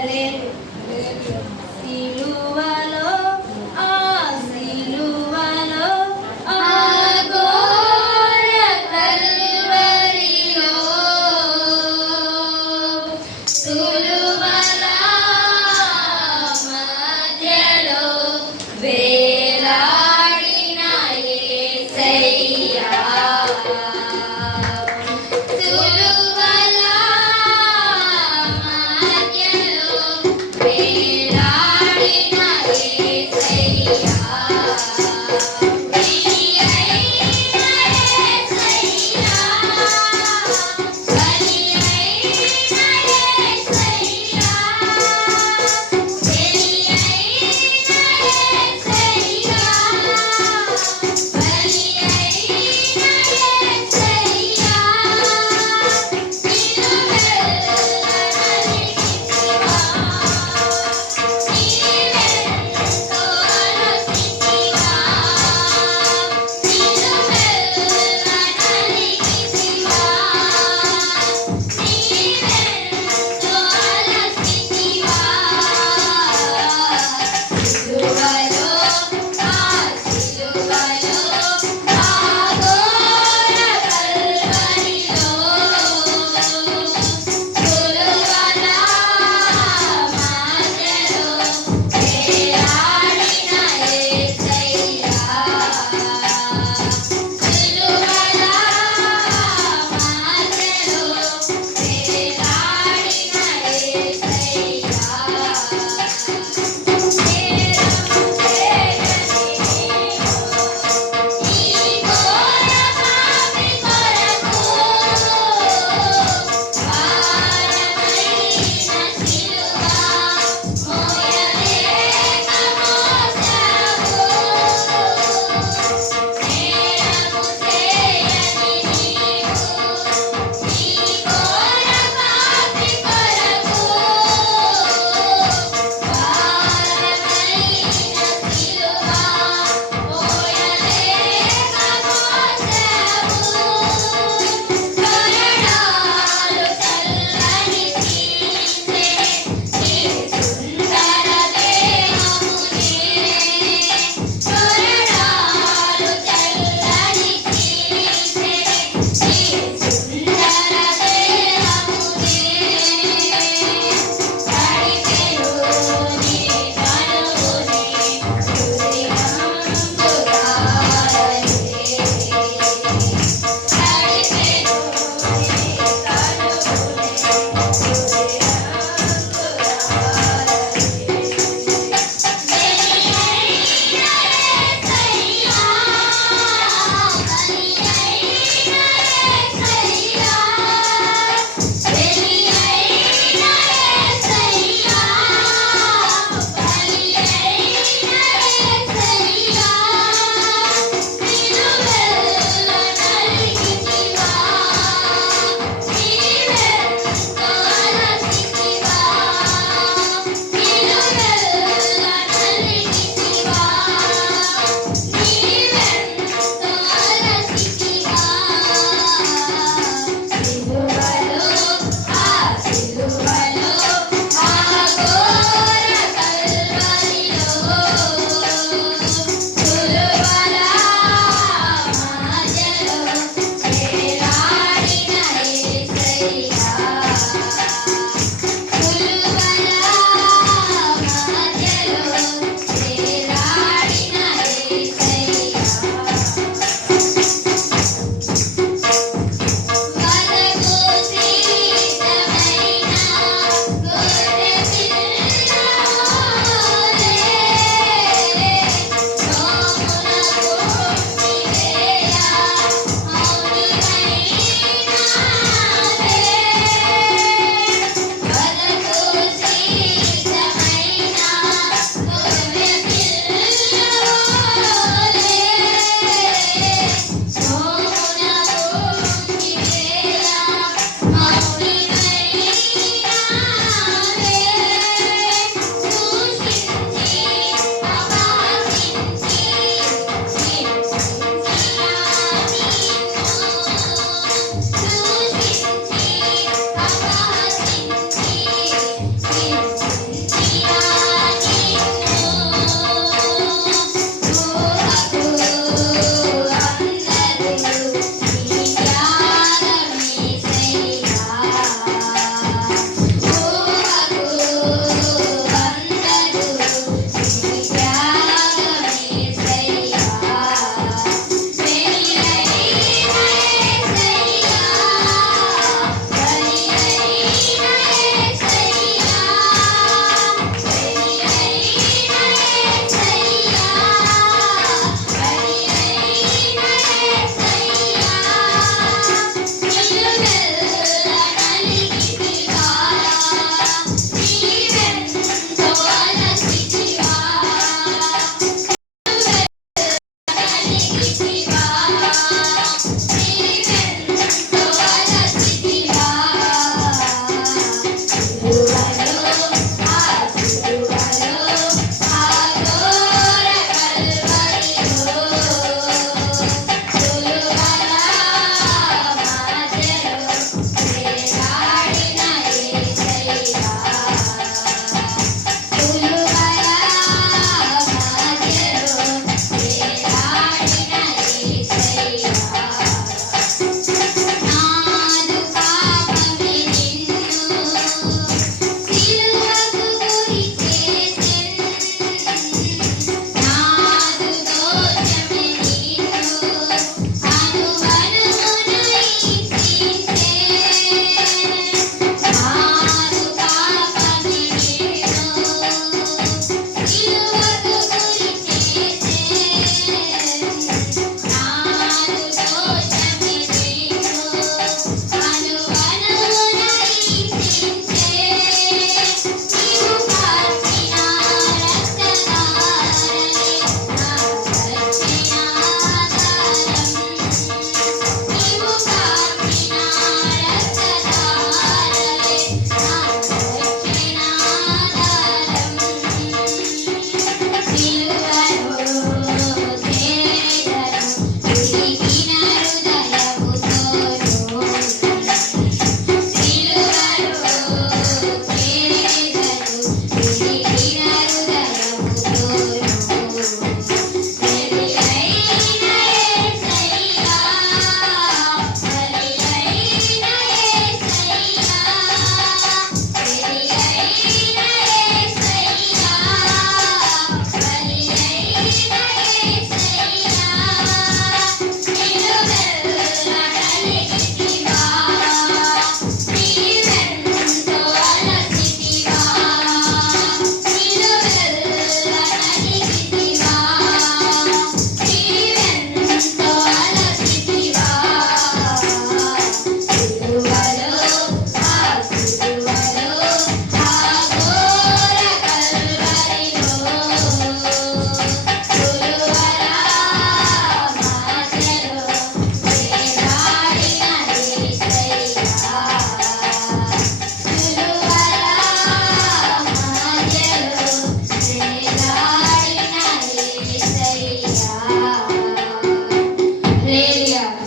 Hello, hello, hello.